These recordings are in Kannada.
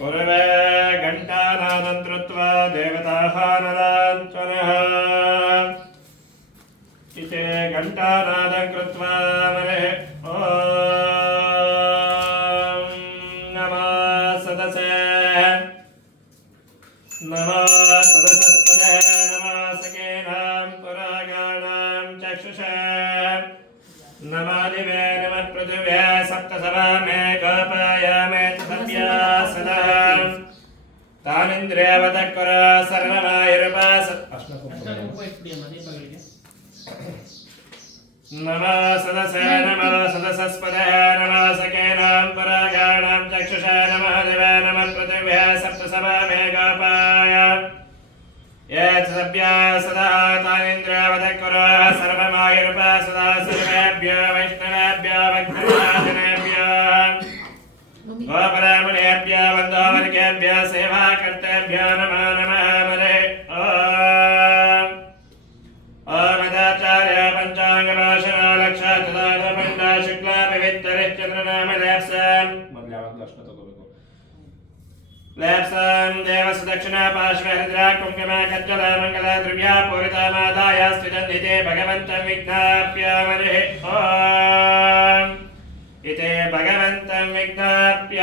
कुर्वे घण्टानादं कृत्वा देवताहानदाञ्चनः इति घण्टानादं कृत्वा मरे ॐ नमः सदसे नमः सदसस्पदे नमः सखेनां पुरागाणां चक्षुषे नमः दिवे नमः पृथिव्ये सप्तसभामे गोपायामे तद्या सदा तानिन्द्रियावतकर सर्वमायुर्वास नमः सदसे नमः सदसस्पदे नमः सखेनां पुरागाणां चक्षुषे नमः दिवे नमः पृथिव्ये सप्तसभामे गोपाय ये तद्या सदा तानिन्द्रियावतकर सर्वमायुर्वास सदा सर्वेभ्यो वैष्णवेभ्यो भक्तजनेभ्यो गोब्राह्मणेभ्यो वन्दोवर्गेभ्यो सेवाकर्तेभ्यो नमो नमः मरे ओमदाचार्य पंचांगभाषण लक्ष तदापंड शुक्ल पवित्रश्चंद्रनामलेप्सं लेप्सं देवसदक्षिणा पार्श्वे हृद्रा कुंकुम कज्जल मंगल द्रव्या पूरिता मादाय स्थितन्निते भगवन्तं विज्ञाप्य मरे ओम इते भगवन्तं विज्ञाप्य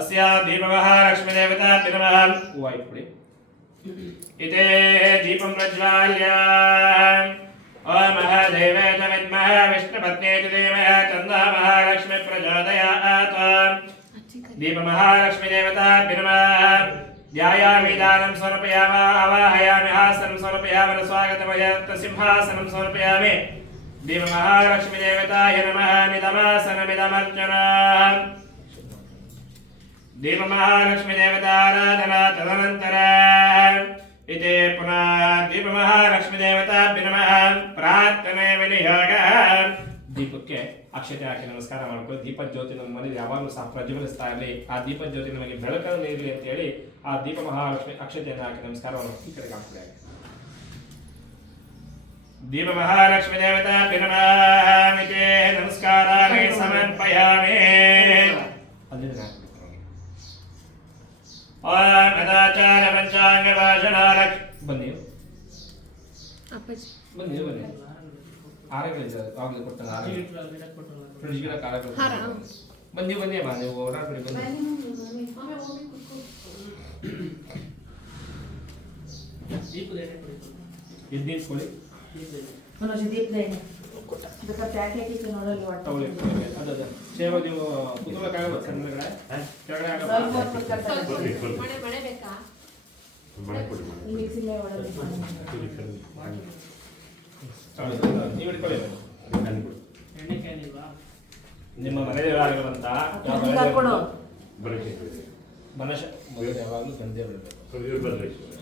अस्या दीपमहालक्ष्मीदेवता नमः वायुपुडे इते दीपं प्रज्वाल्य ओम महादेवे च विद्महे विष्णुपत्न्यै च धीमहि तन्नो महालक्ष्मी प्रचोदयात् दीपमहालक्ष्मीदेवता नमः ध्यायामि दानं समर्पयामि आवाहयामि हासनं समर्पयामि स्वागतमयत् सिंहासनं समर्पयामि दीपमहालक्ष्मीदेवताय नमः निदमासनमिदमर्चना दीपमहालक्ष्मीदेवताराधना तदनन्तरम् इति पुनः दीपमहालक्ष्मीदेवता नमः प्रार्थने विनियोगः ದೀಪಕ್ಕೆ ಅಕ್ಷತೆ ಹಾಕಿ ನಮಸ್ಕಾರ ಮಾಡ್ಕೊಂಡು ದೀಪದ ಜ್ಯೋತಿ ನಮ್ಮ ಮನೆಯಲ್ಲಿ ಯಾವಾಗಲೂ ಸಹ ಪ್ರಜ್ವಲಿಸ್ತಾ ಇರಲಿ. ಆ ದೀಪದ ಜ್ಯೋತಿ ನಮಗೆ ಬೆಳಕನ್ನು ನೀಡಲಿ ಅಂತ ಹೇಳಿ ಆ ದೀಪ ಮಹಾಲಕ್ಷ್ಮಿ ಅಕ್ಷತೆಯನ್ನು ಹಾಕಿ ನಮಸ್ಕಾರವನ್ನು ಈ ಕಡೆಗೆ ಹಾಕ್ತಾರೆ. ದೀಪ ಮಹಾಲಕ್ಷ್ಮಿ ದೇವತಾ ನಮಃ ನಮಸ್ಕಾರಾಣಿ ಸಮರ್ಪಯಾಮಿ. ಓಂ ಅದಾಚಾರ ಪಂಚಾಂಗ ಭಾಷಣ ಬನ್ನಿ ಬನ್ನಿ ಬನ್ನಿ ಆರೋಗ್ಯ ಆಗಲಿ ಕೊಡ್ತಾನೆ ಆರೋಗ್ಯ ಬನ್ನಿ ಬನ್ನಿ ಅಮ್ಮ ನೀವು ಓಡಾಡ್ಬಿಡಿ ಬನ್ನಿ ಇದು ನಿಂತ್ಕೊಳ್ಳಿ ಸೇವ ನೀವು ಕುತೂಹಲಕ್ಕಾಗಲ್ಲ ಸಣ್ಣಗಡೆ ನಿಮ್ಮ ಮನೆದೇವರಾಗಿರುವಂತಹ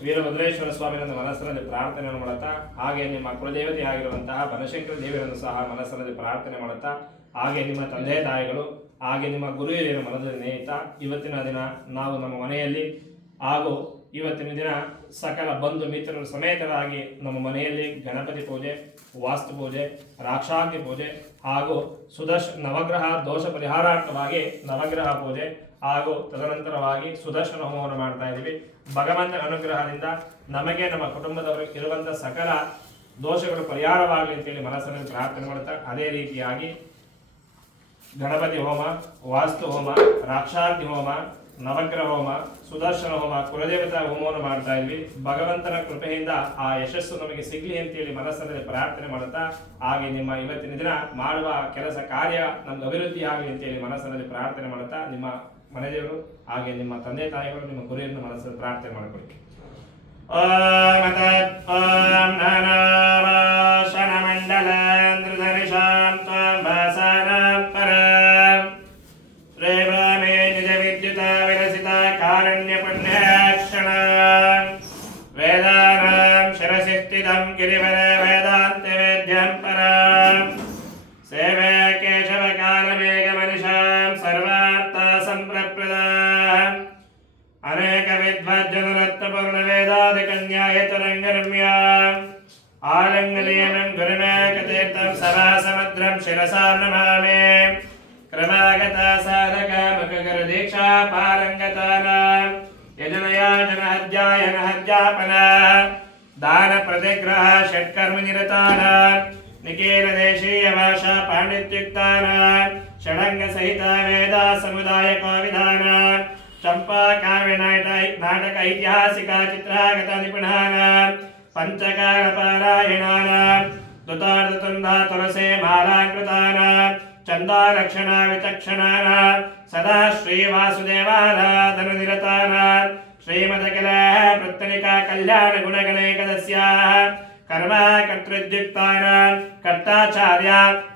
ವೀರಭದ್ರೇಶ್ವರ ಸ್ವಾಮಿಯನ್ನು ಮನಸ್ಸಿನಲ್ಲಿ ಪ್ರಾರ್ಥನೆ ಮಾಡುತ್ತಾ, ಹಾಗೆ ನಿಮ್ಮ ಕುಲದೇವತೆ ಆಗಿರುವಂತಹ ಬನಶಂಕರ ದೇವಿಯನ್ನು ಸಹ ಮನಸ್ಸಿನಲ್ಲಿ ಪ್ರಾರ್ಥನೆ ಮಾಡುತ್ತಾ, ಹಾಗೆ ನಿಮ್ಮ ತಂದೆ ತಾಯಿಗಳು ಹಾಗೆ ನಿಮ್ಮ ಗುರು ಹಿರಿಯರ ಮನದಲ್ಲಿ ನೇಯುತ್ತಾ, ಇವತ್ತಿನ ದಿನ ನಾವು ನಮ್ಮ ಮನೆಯಲ್ಲಿ ಹಾಗೂ ಇವತ್ತಿನ ದಿನ ಸಕಲ ಬಂಧು ಮಿತ್ರರು ಸಮೇತರಾಗಿ ನಮ್ಮ ಮನೆಯಲ್ಲಿ ಗಣಪತಿ ಪೂಜೆ, ವಾಸ್ತು ಪೂಜೆ, ರಾಕ್ಷಾಗ್ನಿ ಪೂಜೆ ಹಾಗೂ ನವಗ್ರಹ ದೋಷ ಪರಿಹಾರಾರ್ಥವಾಗಿ ನವಗ್ರಹ ಪೂಜೆ ಹಾಗೂ ತದನಂತರವಾಗಿ ಸುದರ್ಶನ ಹೋಮವನ್ನು ಮಾಡ್ತಾ ಇದ್ದೀವಿ. ಭಗವಂತನ ಅನುಗ್ರಹದಿಂದ ನಮಗೆ ನಮ್ಮ ಕುಟುಂಬದವರು ಇರುವಂಥ ಸಕಲ ದೋಷಗಳು ಪರಿಹಾರವಾಗಲಿ ಅಂತೇಳಿ ಮನಸ್ಸಿನಲ್ಲಿ ಪ್ರಾರ್ಥನೆ ಮಾಡುತ್ತಾ, ಅದೇ ರೀತಿಯಾಗಿ ಗಣಪತಿ ಹೋಮ, ವಾಸ್ತು ಹೋಮ, ರಾಕ್ಷಾಗ್ನಿ ಹೋಮ, ನವಗ್ರಹ ಹೋಮ, ಸುದರ್ಶನ ಹೋಮ, ಕುಲದೇವತಾ ಹೋಮವನ್ನು ಮಾಡ್ತಾ ಇದ್ವಿ. ಭಗವಂತನ ಕೃಪೆಯಿಂದ ಆ ಯಶಸ್ಸು ನಮಗೆ ಸಿಗಲಿ ಅಂತೇಳಿ ಮನಸ್ಸಿನಲ್ಲಿ ಪ್ರಾರ್ಥನೆ ಮಾಡುತ್ತಾ, ಹಾಗೆ ನಿಮ್ಮ ಇವತ್ತಿನ ದಿನ ಮಾಡುವ ಕೆಲಸ ಕಾರ್ಯ ನಮ್ಗೆ ಅಭಿವೃದ್ಧಿ ಆಗಲಿ ಅಂತೇಳಿ ಮನಸ್ಸಿನಲ್ಲಿ ಪ್ರಾರ್ಥನೆ ಮಾಡುತ್ತಾ, ನಿಮ್ಮ ಮನೆದೇವರು ಹಾಗೆ ನಿಮ್ಮ ತಂದೆ ತಾಯಿಗಳು ನಿಮ್ಮ ಗುರಿಯನ್ನು ಮನಸ್ಸಲ್ಲಿ ಪ್ರಾರ್ಥನೆ ಮಾಡಿಕೊಳ್ಳಿ. अनेक विद्वज्जनरत्नपूर्ण वेदादिकन्यायतरङ्गरम्या आलिङ्गनीयं गुरुमेकतीर्थं सभासमुद्रं शिरसा नमामि क्रमागता साधका मुखकर दीक्षा पारंगतानां यजनयाजनहद्यायन हद्यापन दान प्रतिग्रह षट्कर्म निरतानां निखिल देशीय भाषा पांडित्युक्तानां षडंग सहित वेद समुदाय विधानां चंपा काव्य नाटक ऐतिहासिक चित्रागत निपुणानां पंचकाल पारायणानां दुतार्धतुंधा तुलसे मालाकृतानां चंदारक्षणा विचक्षणानां सदा श्रीवासुदेवाराधननिरतानां श्रीमदखिल प्रत्यनिका कल्याण गुणगणैकदस्याः कर्मा कर्तृद्युक्तानां कर्ताचार्य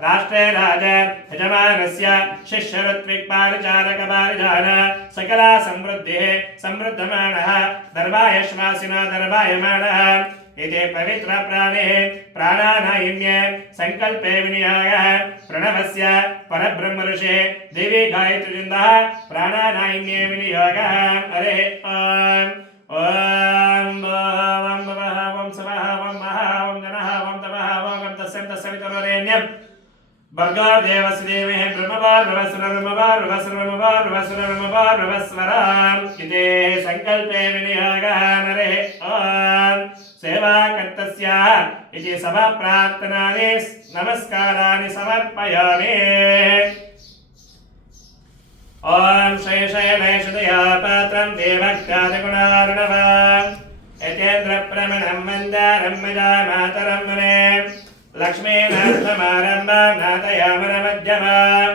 राष्ट्रे राज यजमानस्य शिष्यऋत्विक्पारिचारक पारिजान सकला समृद्धिः समृद्धमानः दर्भाय श्वासिनो दर्भायमानः इति पवित्र प्राणे प्राणानायिन्ये संकल्पे विनियोगः प्रणवस्य परब्रह्म ऋषे देवी गायत्री वृन्दः प्राणानायिन्ये विनियोगः हरे ओम ओम ओम भवः ओम स्वः ओम महा ओम जनः ओम तपः ओम तस्यं तस्सवितुर्वरेण्यं भर्गो देवस्य धीमहि ब्रह्मवार्भवस्वरमवार्भवस्वरमवार्भवस्वराम् इति संकल्पे विनियोगः हरे ओम सेवा कर्तस्य इति सभा प्रार्थनानि नमस्काराणि समर्पयामि। ओम शैशैलेशदया पात्रं देवक्त्यादिगुणार्णवम् यतेन्द्र प्रमणं मन्दारं मजामातरं मुने लक्ष्मीनाथसमारम्भां नाथयामनमध्यमाम्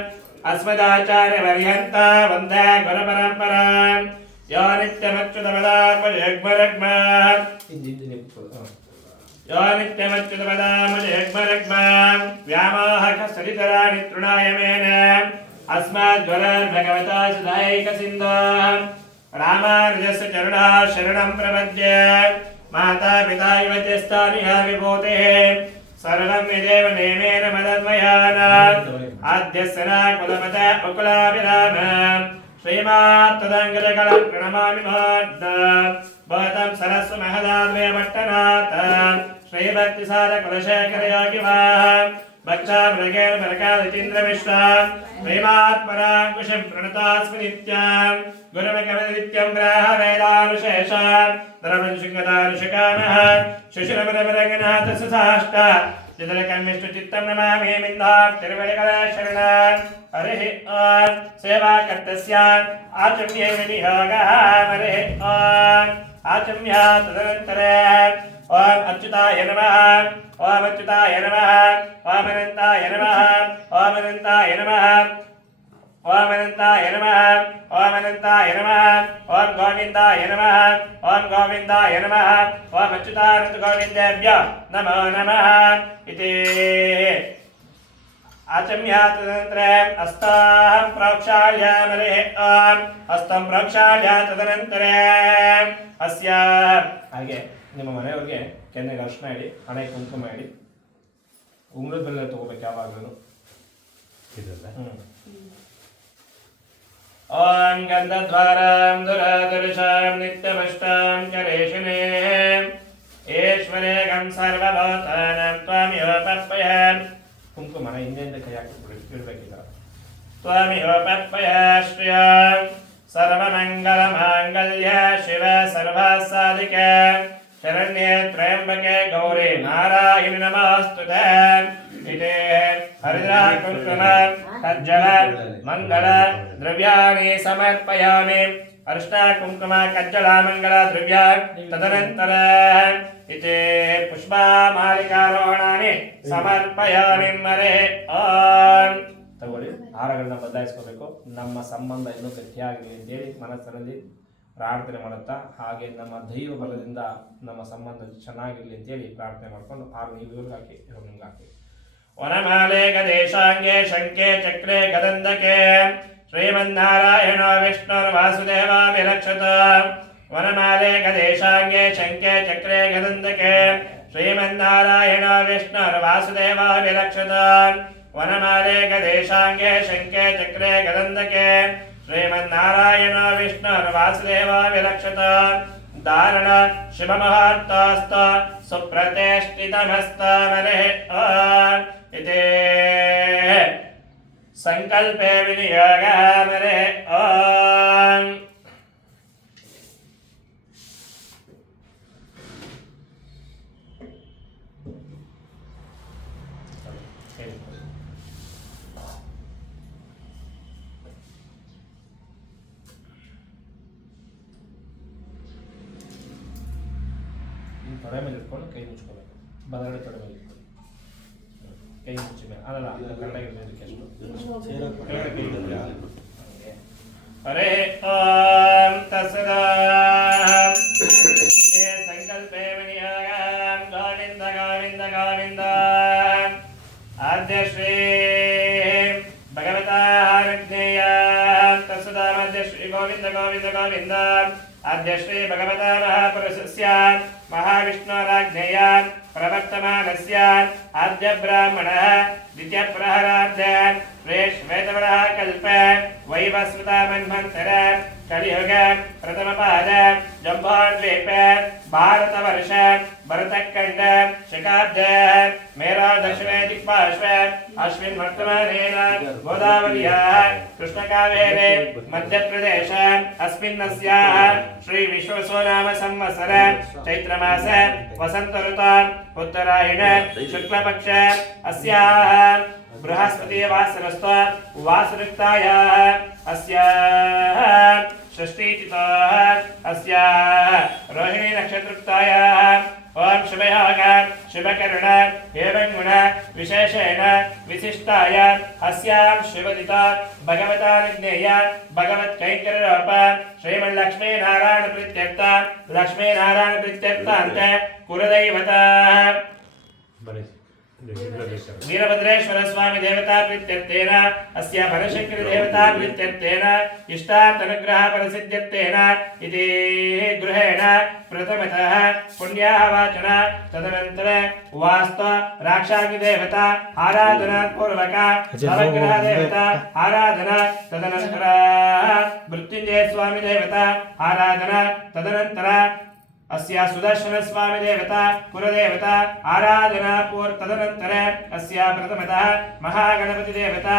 अस्मदाचार्यपर्यन्ता वन्दे गुरुपरम्पराम् यो नित्यमच्युतपदाम्बुजयुग्मरुग्मा यो नित्यमच्युतपदाम्बुजयुग्मरुग्मा व्यामोहकसरितराणि तृणाय मेने अस्मद्गुरोर्भगवता सुधायैकसिन्धोः रामानुजस्य चरणः शरणं प्रपद्ये माता पिता युवतिस्तानि विभूतेः सर्वं यदेव नेमेन मदन्वयानात् आद्यस्य न कुलपते उकुलाभिराम श्रीमात्तदङ्गजगलं प्रणमामि भवतं सरस्व महदाद्वय भट्टनाथ श्रीभक्तिसारकुलशेखरयोगिवाः भक्षामृगेण बरकादिचीन्द्रमिश्रां प्रेमात्मराङ्कुशं प्रणतास्मि नित्यं गुरुमकमनित्यं ग्राहवेदानुशेषां धर्मशृङ्गदानुशकामः शिशिरमरमरङ्गनाथ सुसाष्ट चित्रकर्मिष्टचित्तं नमामि मिन्दाक्तिर्वलिकलाशरणं हरिः ॐ सेवाकर्तस्य आचम्ये विनियोगः हरिः ॐ आचम्या तदनन्तरे ओम अच्युताय नमः ओम अच्युताय नमः ओम अनन्ताय नमः ओम अनन्ताय नमः ओम अनन्ताय नमः ओम अनन्ताय नमः ओम गोविन्दाय नमः ओम गोविन्दाय नमः ओम अच्युतानन्द गोविन्देभ्यो नमो नमः इति आचम्यात् तदनन्तरम् अस्तां प्रोक्षाल्य हरिः ॐ हस्तं प्रोक्षाल्य तदनन्तरे अस्य ಹಾಗೆ ನಿಮ್ಮ ಮನೆಯವ್ರಿಗೆ ಕೆನ್ನೆಗೆ ಅರ್ಶಿನ ಇಡಿ, ಹಣೆ ಕುಂಕುಮ ಇಡಿ, ಉಂಗುರದ ಬೆಲ್ಲ ತಗೋಬೇಕು ಯಾವಾಗಲೂ ಇದಲ್ಲ. ಓಂ ಗಂಧದ್ವಾರಾಂ ದುರಾದರ್ಶಾಂ ನಿತ್ಯಮಷ್ಟಾಂ ಕರೇಶಿನೇ ಈಶ್ವರೇ ಗಂ ಸರ್ವಭೂತಾನಾಂ ತ್ವಾಮಿವ ಪಪ್ಪಯಂ ಕುಂಕುಮನ ಹಿಂದೆಂದ ಕೈ ಹಾಕಿ ಇಡಬೇಕಿಲ್ಲ. ತ್ವಾಮಿವ ಪಪ್ಪಯ ಶ್ರಿಯಂ ಸರ್ವಮಂಗಲ ಮಾಂಗಲ್ಯ ಶಿವ ಸರ್ವಸಾಧಿಕೆ ಶರಣ್ಯೇ ತ್ರಯಂಬಕೆ ಗೌರಿ ನಾರಾಯಣಿ ನಮಸ್ತುತೆ ಇತಿ ಹರಿದ್ರಾ ಕುಂಕುಮ ಕಜ್ಜಲ ಮಂಗಳ ದ್ರವ್ಯಾಣಿ ಸಮರ್ಪಯಾಮಿ. ಅರ್ಶಿನ ಕುಂಕುಮ ಕಜ್ಜಲ ಮಂಗಳ ದ್ರವ್ಯ ತದನಂತರ ಇತಿ ಪುಷ್ಪಮಾಲಿಕಾರೋಹಣಾನಿ ಸಮರ್ಪಯಾಮಿ. ಮರೆ ಓಂ ತಗೊಳ್ಳಿ. ಹಾರಗಳನ್ನ ಬದಲಾಯಿಸ್ಕೋಬೇಕು. ನಮ್ಮ ಸಂಬಂಧ ಇನ್ನೂ ಗಟ್ಟಿಯಾಗಲಿ ಅಂತೇಳಿ ಮನಸ್ಸಿನಲ್ಲಿ ಪ್ರಾರ್ಥನೆ ಮಾಡುತ್ತಾ, ಹಾಗೆ ನಮ್ಮ ದೈವ ಬಲದಿಂದ ನಮ್ಮ ಸಂಬಂಧ ಚೆನ್ನಾಗಿರಲಿ ಅಂತೇಳಿ ಪ್ರಾರ್ಥನೆ ಮಾಡ್ಕೊಂಡು ಆರು ನೀವು ಇವ್ರಿಗೆ ಹಾಕಿ ಇವ್ರು ನಿಮ್ಗೆ ಹಾಕಿ. ವನಮಾಲೆ ಗದೇಶಾಂಗೆ ಶಂಕೆ ಚಕ್ರೆ ಗದಂದಕೆ ಶ್ರೀಮನ್ನಾರಾಯಣ ವಿಷ್ಣುರ್ವಾಸುದೇವಾಭಿರಕ್ಷತ. ವನಮಾಲೆ ಗದೇಶಾಂಗೆ ಶಂಕೆ ಚಕ್ರೆ ಗದಂದಕೆ ಶ್ರೀಮನ್ನಾರಾಯಣ ವಿಷ್ಣುರ್ವಾಸುದೇವಾಭಿರಕ್ಷತ. ವನಮಾಲೆ ಗದೇಶಾಂಗೆ ಶಂಕೆ ಚಕ್ರೆ ಗದಂದಕೆ ಶ್ರೀಮನ್ನಾರಾಯಣ ವಿಷ್ಣುರ್ವಾಸುದೇವಾಭಿರಕ್ಷತ. ಧಾರಣ ಶಿವಮಹಾರ್ತಾಸ್ತ ಸುಪ್ರತಿಷ್ಠಿತಮಸ್ತ ಮರೆ ಇತಿ ಸಂಕಲ್ಪೆ ವಿನಿಯೋಗ ಮರೆ ತೊಡೆ ಮೇಲೆ ಇಟ್ಕೊಂಡು ಕೈ ಮುಚ್ಕೋಬೇಕು. ಬಲಗಡೆ ತೊಡೆ ಮೇಲೆ ಇಟ್ಕೊಂಡು ಕೈ ಮುಚ್ಚಿ ಮೇಲೆ ಅಲ್ಲ ಕನ್ನಡ ಇದಕ್ಕೆ ಹರೇ ಓಂ ತತ್ಸತ್ ಸಂಕಲ್ಪೇ ವಿನಿಯೋಗಂ ಗೋವಿಂದ ಗೋವಿಂದ ಗೋವಿಂದ ಆದ್ಯ ಶ್ರೀ ಭಗವತಾರಜ್ಞೇಯ ತತ್ಸದಾಮದ್ಯ ಶ್ರೀ ಗೋವಿಂದ ಗೋವಿಂದ ಗೋವಿಂದ ಆದ್ಯ ಶ್ರೀ ಭಗವತಾ ಮಹಾಪುರುಷಸ್ಯ ಮಹಾವಿಷ್ಣುರಾಜ್ಞೇಯ ಪ್ರವರ್ತಮಾನಸ್ಯ ಆದ್ಯ ಬ್ರಾಹ್ಮಣಃ ದ್ವಿತೀಯ ಪ್ರಹರಾರ್ಧೇ ಶ್ವೇತವರಃ ಕಲ್ಪ ವೈವಸ್ವತ ಮನ್ವಂತರ ಕಲಿಯುಗ ಪ್ರಥಮ ಪಾದ ಜಂಬಾದ್ವೀಪ ಭಾರತ ವರ್ಷ ಭರತಖಂಡ ಶಿಖಾಬ್ಧ ಮೇರಾ ದಕ್ಷಿಣ ದಿಕ್ಪಾರ್ಶ್ವ ಅಶ್ವಿನ್ ವರ್ತಮಾನೇನ ಗೋದಾವರ್ಯಾಃ ಕೃಷ್ಣಕಾವೇರೇ ಮಧ್ಯಪ್ರದೇಶ ಅಸ್ಮಿನ್ನಸ್ಯಾಃ ಶ್ರೀ ವಿಶ್ವವಸು ಸಂವತ್ಸರ ಚೈತ್ರ ಮಾಸ ವಸಂತ ಋತು ಉತ್ತರಾಯಣ ಶುಕ್ಲಪಕ್ಷ अस्याः बृहस्पति वासरस्तु वासरुक्तायाः अस्याः षष्ठीतिथाः अस्याः रोहिणी नक्षत्रुक्तायाः ओम शुभयोग शुभकरण एवं गुण विशेषेण विशिष्टाय अस्यां शुभदिता भगवता निज्ञेय भगवत कैंकर्यरूप श्रीमल्लक्ष्मी नारायण प्रत्यर्थ लक्ष्मी नारायण प्रत्यर्थान्त कुलदैवता वीरभद्रेश्वर स्वामी देवता प्रीत्यर्थेन अस्या बनशंकरी देवता प्रीत्यर्थेन इष्टार्थानुग्रह परसिद्ध्यर्थेन इति गृहेण प्रथमतः पुण्याः वाचन तदनंतर वास्तु राक्षाग्नि देवता आराधना पूर्वक नवग्रह देवता आराधना तदनंतर मृत्युंजय स्वामी देवता आराधना तदनंतर अस्या सुदर्शन स्वामी देवता कुलदेवता आराधना पूर्व तदनंतर अस्या प्रथमतः महागणपति देवता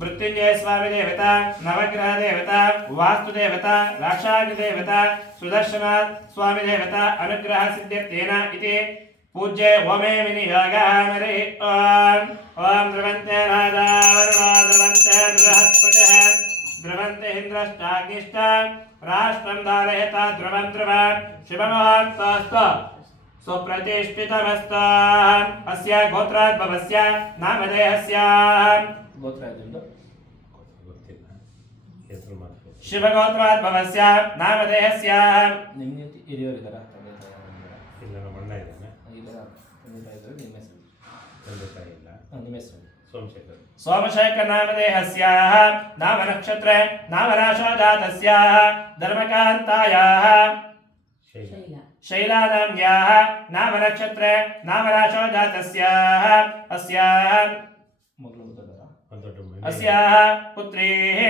मृत्युंजय स्वामी देवता नवग्रह देवता वास्तु देवता राक्षाग्नि देवता सुदर्शन स्वामी देवता अनुग्रह सिद्ध्यर्थेन इति पूज्य ओमे विनियोगः हरि ओम ओम ध्रुवन्ते राजा वरुणो ध्रुवन्ते बृहस्पतिः ध्रुवन्ते इन्द्रश्चाग्निश्च राष्ट्रं धारयता ध्रुवं ध्रुवं शिवमुहूर्तस्तु सुप्रतिष्ठितमस्तु अस्य गोत्राद्भवस्य नामधेयस्य गोत्राद्भवस्य शिवगोत्राद्भवस्य नामधेयस्य ನಿಮಗೆ ಹಿರಿಯರಿದ್ದಾರೆ ಇಲ್ಲ ನಮ್ಮ ಅಣ್ಣ ಇದ್ದಾನೆ ಇಲ್ಲ ನಿಮ್ಮ ಹೆಸರು ನಿಮ್ಮ ಹೆಸರು सोमशेखर सोमशेखर नामधेयस्याः नाम नक्षत्र नाम राशो जातस्याः धर्मकान्तायाः शैला नाम्याः नाम नक्षत्र नाम राशो जातस्याः अस्याः पुत्रीः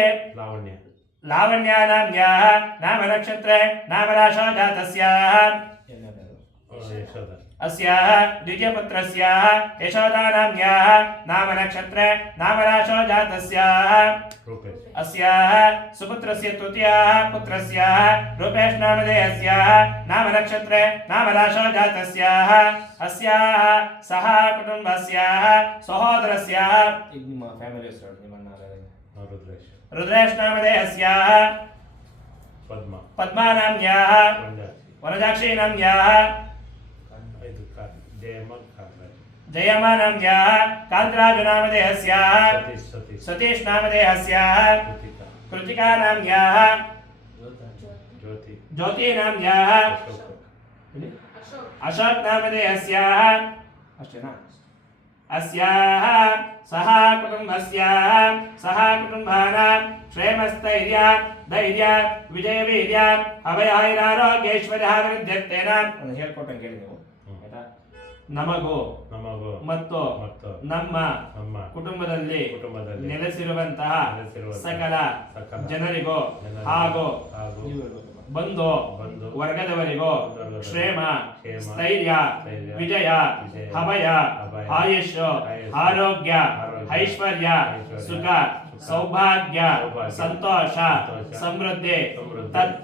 लावण्या नाम्याः नाम नक्षत्र नाम राशो जातस्याः अस्याः द्वितीयपुत्रस्याः यशोदानाम्याः नाम नक्षत्र नाम राशो जातस्याः अस्याः सुपुत्रस्य तृतीयः पुत्रस्याः रूपेश नामधेयस्याः नाम नक्षत्र नाम राशो जातस्याः अस्याः सह कुटुम्बस्याः सहोदरस्याः फ्यामिली रुद्रेश नामधेयस्याः पद्मा नाम्याः वनजाक्षी नाम्याः जयमा नाम्याः कांतराजु नामधेयस्याः सतीश नामधेयस्याः कृतिका नाम्याः ज्योति नाम्याः अशोक नामधेयस्याः अस्याः सह कुटुम्बानां क्षेमस्थैर्य धैर्य विजयवीर्य अभयारोग्यैश्वर्याभिवृद्ध्यर्थेन ಹೇಳ್ಕೊಟ್ಟಂಗೆ ಕೇಳಿ ನೀವು ನಮಗೂ ಮತ್ತು ನಮ್ಮ ಕುಟುಂಬದಲ್ಲಿ ನೆಲೆಸಿರುವಂತಹ ಸಕಲ ಜನರಿಗೂ ಹಾಗೂ ಬಂಧು ವರ್ಗದವರಿಗೂ ಕ್ಷೇಮ ಸ್ಥೈರ್ಯ ವಿಜಯ ಅಭಯ ಆಯುಷ್ ಆರೋಗ್ಯ ಐಶ್ವರ್ಯ ಸುಖ ಸೌಭಾಗ್ಯ ಸಂತೋಷ ಸಮೃದ್ಧಿ ತತ್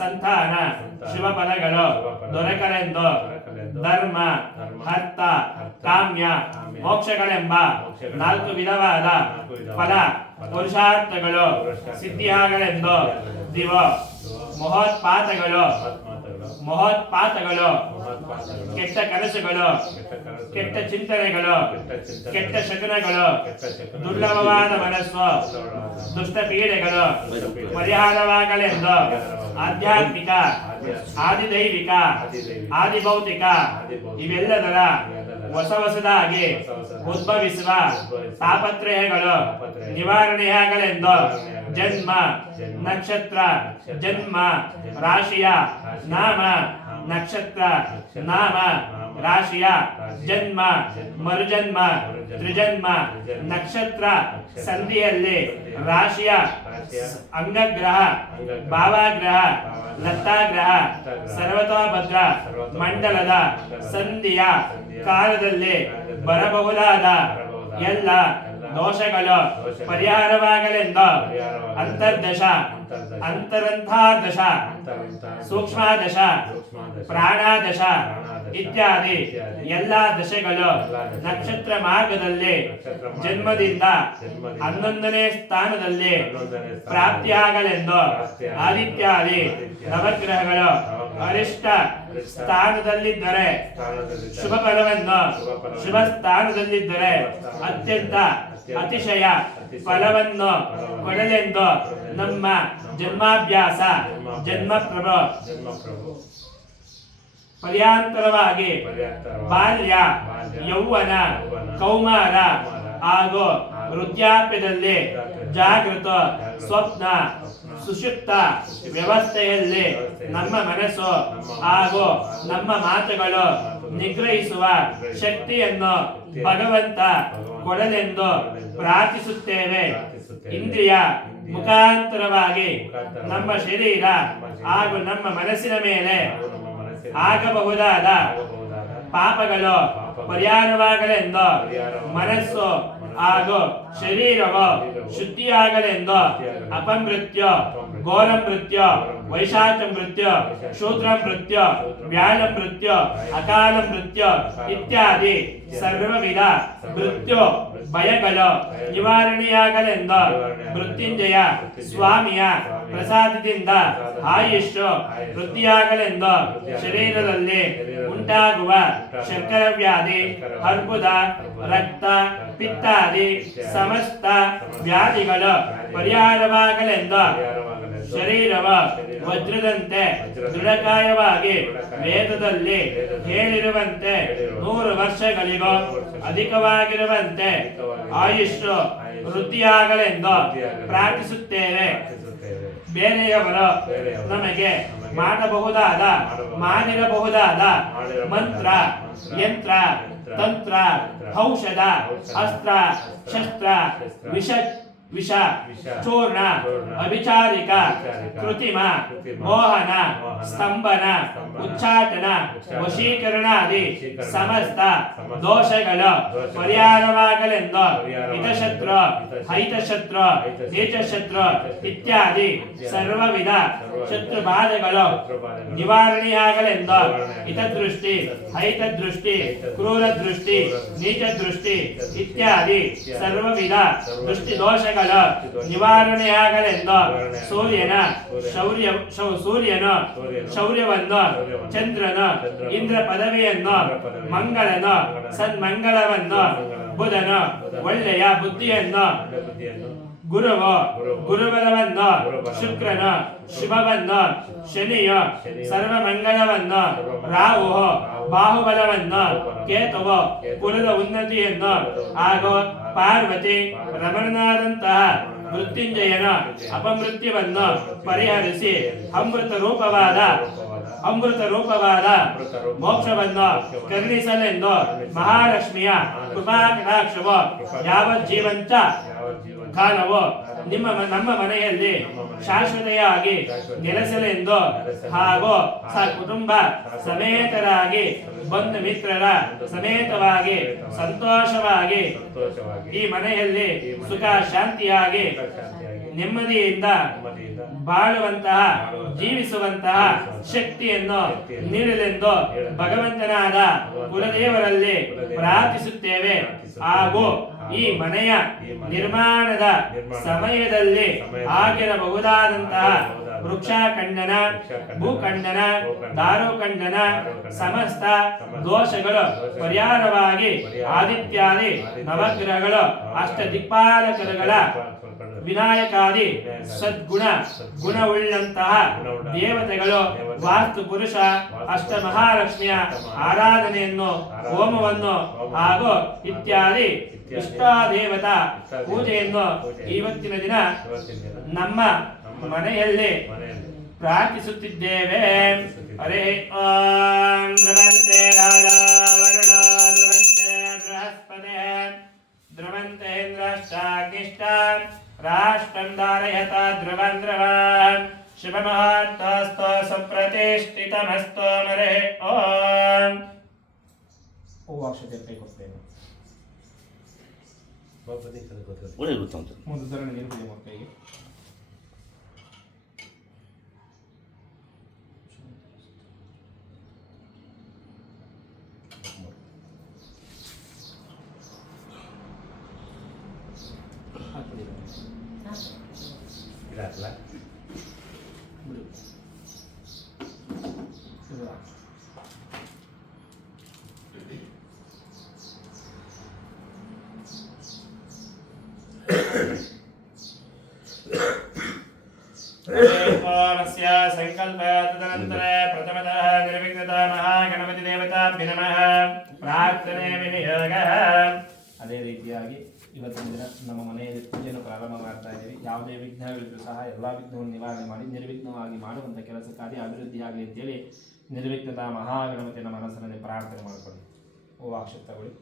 ಸಂತಾನ ಶುಭ ಫಲಗಳು ದೊರಕಲೆಂದು ಧರ್ಮ ಅರ್ಥ ಕಾಮ್ಯ ಮೋಕ್ಷಗಳೆಂಬ 4 ವಿಧವಾದ ಫಲ ಪುರುಷಾರ್ಥಗಳು ಸಿದ್ಧಿಯಾಗಲೆಂದು ದಿವ ಮಹೋತ್ಪಾತಗಳು ಮಹೋತ್ಪಾತಗಳು, ಕೆಟ್ಟ ಕನಸುಗಳು, ಕೆಟ್ಟ ಚಿಂತನೆಗಳು, ಕೆಟ್ಟ ಶಕುನಗಳು, ದುರ್ಲಭವಾದ ಮನಸ್ಸು, ದುಷ್ಟ ಪೀಡೆಗಳು ಪರಿಹಾರವಾಗಲೆಂದು ಆಧ್ಯಾತ್ಮಿಕ, ಆದಿದೈವಿಕ, ಆದಿಭೌತಿಕ ಇವೆಲ್ಲದರ ಹೊಸದಾಗಿ ಉದ್ಭವಿಸುವ ತಾಪತ್ರಯಗಳು ನಿವಾರಣೆಯಾಗಲೆಂದು ಜನ್ಮ ನಕ್ಷತ್ರ, ಜನ್ಮ ರಾಶಿಯ ನಾಮ ನಕ್ಷತ್ರ, ನಾಮ ರಾಶಿಯ ಜನ್ಮ ಮರುಜನ್ಮ ತ್ರಿಜನ್ಮ ನಕ್ಷತ್ರ ಸಂಧಿಯಲ್ಲಿ ರಾಶಿಯ ಅಂಗಗ್ರಹ, ಭಾವಗ್ರಹ, ಲತ್ತಾಗ್ರಹ ಸರ್ವತೋಭದ್ರ ಮಂಡಲದ ಸಂಧಿಯ ಕಾಲದಲ್ಲಿ ಬರಬಹುದಾದ ಎಲ್ಲ ದೋಷಗಳು ಪರಿಹಾರವಾಗಲೆಂದು ಅಂತರ್ದಶ, ಅಂತರಂತಾರ್ದಶ, ಸೂಕ್ಷ್ಮದಶ, ಪ್ರಾಣಾದಶ ಇತ್ಯಾದಿ ಎಲ್ಲ ದಶೆಗಳು ನಕ್ಷತ್ರ ಮಾರ್ಗದಲ್ಲಿ ಜನ್ಮದಿಂದ 11ನೇ ಸ್ಥಾನದಲ್ಲಿ ಪ್ರಾಪ್ತಿಯಾಗಲೆಂದು ಆದಿತ್ಯಾದಿ ನವಗ್ರಹಗಳು ಅರಿಷ್ಟ ಸ್ಥಾನದಲ್ಲಿದ್ದರೆ ಶುಭ ಫಲವನ್ನು, ಶುಭ ಸ್ಥಾನದಲ್ಲಿದ್ದರೆ ಅತ್ಯಂತ ಅತಿಶಯ ಫಲವನ್ನು ಕೊಡಲೆಂದು ನಮ್ಮ ಜನ್ಮಾಭ್ಯಾಸ ಜನ್ಮಪ್ರಭು ಪರ್ಯಾಂತರವಾಗಿ ಬಾಲ್ಯ, ಯೌವನ, ಕೌಮಾರ ಹಾಗೂ ವೃದ್ಧಾಪ್ಯದಲ್ಲಿ ಜಾಗೃತ, ಸ್ವಪ್ನ, ಸುಷುಪ್ತ ವ್ಯವಸ್ಥೆಯಲ್ಲಿ ನಮ್ಮ ಮನಸ್ಸು ಹಾಗೂ ನಮ್ಮ ಮಾತುಗಳು ನಿಗ್ರಹಿಸುವ ಶಕ್ತಿಯನ್ನು ಭಗವಂತ ಕೊಡಲೆಂದು ಪ್ರಾರ್ಥಿಸುತ್ತೇವೆ. ಇಂದ್ರಿಯ ಮುಖಾಂತರವಾಗಿ ನಮ್ಮ ಶರೀರ ಹಾಗೂ ನಮ್ಮ ಮನಸ್ಸಿನ ಮೇಲೆ ಆಗಬಹುದಾದ ಪಾಪಗಳು ಪರಿಹಾರವಾಗಲೆಂದು, ಮನಸ್ಸು ಹಾಗೂ ಶರೀರವು ಶುದ್ಧಿಯಾಗಲೆಂದು ಅಪಮೃತ್ಯು, ಘೋರಮೃತ್ಯು, ವೈಶಾಖ ಮೃತ್ಯು, ಶೂದ್ರ ಮೃತ್ಯು, ವ್ಯಾಳ ಮೃತ್ಯು, ಅಕಾಲ ಮೃತ್ಯು ಇತ್ಯಾದಿ ಸರ್ವವಿಧ ಮೃತ್ಯು ಭಯಗಳು ನಿವಾರಣೆಯಾಗಲೆಂದು ಮೃತ್ಯುಂಜಯ ಸ್ವಾಮಿಯ ಪ್ರಸಾದದಿಂದ ಆಯುಷ್ಯು ವೃದ್ಧಿಯಾಗಲೆಂದು ಶರೀರದಲ್ಲಿ ಉಂಟಾಗುವ ಶರ್ಕರ ವ್ಯಾಧಿ, ಅರ್ಬುದ, ರಕ್ತ ಪಿತ್ತಾದಿ ಸಮಸ್ತ ವ್ಯಾಧಿಗಳು ಪರಿಹಾರವಾಗಲೆಂದು ಶರೀರವ ವಜ್ರದಂತೆ ದೃಢಕಾಯವಾಗಿ ವೇದದಲ್ಲಿ ಹೇಳಿರುವಂತೆ 100 ವರ್ಷಗಳಿಗೂ ಅಧಿಕವಾಗಿರುವಂತೆ ಆಯುಷ್ಯು ವೃದ್ಧಿಯಾಗಲೆಂದು ಪ್ರಾರ್ಥಿಸುತ್ತೇವೆ. ಬೇರೆಯವರು ನಮಗೆ ಮಾಡಬಹುದಾದ, ಮಾಡಿರಬಹುದಾದ ಮಂತ್ರ, ಯಂತ್ರ, ತಂತ್ರ, ಔಷಧ, ಅಸ್ತ್ರ, ಶಸ್ತ್ರ, ವಿಷ, ಚೂರ್ಣ, ಅಭಿಚಾರಿಕ, ಕೃತಿಮ, ಮೋಹನ, ಸ್ತಂಭನ, ಉಚ್ಚಾಟನ, ವಶೀಕರಣಾದಿ ಸಮಸ್ತ ದೋಷಗಳು ಪರಿಹಾರವಾಗಲೆಂದು ಹಿತಶತ್ರು, ಹೈತಶತ್ರು, ನೀಚಶತ್ರು ಇತ್ಯಾದಿ ಸರ್ವವಿಧ ಶತ್ರು ಬಾಧೆಗಳು ನಿವಾರಣೆಯಾಗಲೆಂದು ಹಿತದೃಷ್ಟಿ, ಹೈತದೃಷ್ಟಿ, ಕ್ರೂರ ದೃಷ್ಟಿ, ನೀಚ ದೃಷ್ಟಿ ಇತ್ಯಾದಿ ಸರ್ವವಿಧ ದೃಷ್ಟಿ ದೋಷಗಳು ನಿವಾರಣೆಯಾಗಲೆಂದು ಸೂರ್ಯನ ಶೌರ್ಯವನ್ನು, ಚಂದ್ರನು ಇಂದ್ರ ಪದವಿಯನ್ನು, ಮಂಗಳನು ಸನ್ಮಂಗಳವನ್ನು, ಬುಧನು ಒಳ್ಳೆಯ ಬುದ್ಧಿಯನ್ನು, ಗುರುವು ಗುರುಬಲವನ್ನು, ಶುಕ್ರನು ಶುಭವನ್ನು, ಶನಿಯು ಸರ್ವಮಂಗಳವನ್ನು, ರಾಹುವು ಬಾಹುಬಲವನ್ನು, ಕೇತುವು ಕುಲದ ಉನ್ನತಿಯನ್ನು ಹಾಗೂ ಪಾರ್ವತಿ ರಮಣನಾದಂತಹ ಮೃತ್ಯುಂಜಯನು ಅಪಮೃತ್ಯುವನ್ನು ಪರಿಹರಿಸಿ ಅಮೃತ ರೂಪವಾದ ಮೋಕ್ಷವನ್ನು ಕರುಣಿಸಲೆಂದು ಮಹಾಲಕ್ಷ್ಮಿಯ ಕೃಪಾ ಕಟಾಕ್ಷವು ಯಾವಜ್ಜೀವಂತ ಕಾಲವು ನಮ್ಮ ಮನೆಯಲ್ಲಿ ಶಾಶ್ವತೆಯಾಗಿ ನೆಲೆಸಲೆಂದು ಹಾಗೂ ಕುಟುಂಬ ಸಮೇತರಾಗಿ ಬಂಧು ಮಿತ್ರರ ಸಮೇತವಾಗಿ ಸಂತೋಷವಾಗಿ ಈ ಮನೆಯಲ್ಲಿ ಸುಖ ಶಾಂತಿಯಾಗಿ ನೆಮ್ಮದಿಯಿಂದ ಬಾಳುವಂತಹ, ಜೀವಿಸುವಂತಹ ಶಕ್ತಿಯನ್ನು ನೀಡಲೆಂದು ಭಗವಂತನಾದ ಕುಲದೇವರಲ್ಲಿ ಪ್ರಾರ್ಥಿಸುತ್ತೇವೆ. ಹಾಗೂ ಈ ಮನೆಯ ನಿರ್ಮಾಣದ ಸಮಯದಲ್ಲಿ ಆಗಿರಬಹುದಾದಂತಹ ವೃಕ್ಷಖಂಡನ ಭೂಖಂಡನ ದಾರುಖಂಡನ ಸಮಸ್ತ ದೋಷಗಳು ಪರಿಹಾರವಾಗಿ ಆದಿತ್ಯಾದಿ ನವಗ್ರಹಗಳು ಅಷ್ಟ ದಿಕ್ಪಾಲಕರುಗಳ ವಿನಾಯಕಾದಿ ಸದ್ಗುಣ ಗುಣವುಳ್ಳಂತಹ ದೇವತೆಗಳು ವಾಸ್ತು ಪುರುಷ ಅಷ್ಟ ಮಹಾಲಕ್ಷ್ಮಿಯ ಆರಾಧನೆಯನ್ನು ಹೋಮವನ್ನು ಹಾಗೂ ಇತ್ಯಾದಿ ಇಷ್ಟಾದೇವತಾ ಪೂಜೆಯನ್ನು ಇವತ್ತಿನ ದಿನ ನಮ್ಮ ಮನೆಯಲ್ಲಿ ಪ್ರಾರ್ಥಿಸುತ್ತಿದ್ದೇವೆ. ಹರೇ ಓಂ ಧ್ರುವಂತೆ ರಾಜಾ ವರುಣ ಧ್ರುವಂತೆ ಬೃಹಸ್ಪತಿ ಧ್ರುವಂತೆ ಇಂದ್ರಶ್ಚಾಗ್ನಿಶ್ಚ ರಾಷ್ಟ್ರಂ ಧಾರಯತ ಧ್ರುವಂ ಧ್ರುವಂ ಶಿವಮಹಾತ್ಮಸ್ತು ಸುಪ್ರತಿಷ್ಠಿತಮಸ್ತು. ಹರೇ ಓಂ ಅಕ್ಷತೆ ಕೊಡ್ತೇನೆ. ಒಂದು ಧರಣಿ ನೀರು ಕುಡಿಯುವ ಕೈಗೆ ಸಂಕಲ್ಪ ತದನಂತರ ಪ್ರಥಮತಃ ನಿರ್ವಿಘ್ನತಾ ಮಹಾಗಣಪತಿ ದೇವತಾಭ್ಯ ನಮಃ ಪ್ರಾರ್ಥನೆ ವಿನಿಯೋಗ. ಅದೇ ರೀತಿಯಾಗಿ ಇವತ್ತಿನ ದಿನ ನಮ್ಮ ಮನೆಯಲ್ಲಿ ಪೂಜೆಯನ್ನು ಪ್ರಾರಂಭ ಮಾಡ್ತಾ ಇದ್ದೀವಿ. ಯಾವುದೇ ವಿಘ್ನಗಳಿದ್ರೂ ಸಹ ಎಲ್ಲ ವಿಘ್ನವನ್ನು ನಿವಾರಣೆ ಮಾಡಿ ನಿರ್ವಿಘ್ನವಾಗಿ ಮಾಡುವಂಥ ಕೆಲಸ ಕಾರ್ಯ ಅಭಿವೃದ್ಧಿ ಆಗಲಿ ಅಂತೇಳಿ ನಿರ್ವಿಘ್ನತಾ ಮಹಾಗಣಪತಿಯ ಮನಸ್ಸಿನಲ್ಲಿ ಪ್ರಾರ್ಥನೆ ಮಾಡಿಕೊಳ್ಳಿ. ಓ ಅಕ್ಷತೆ ತಗೊಳ್ಳಿ.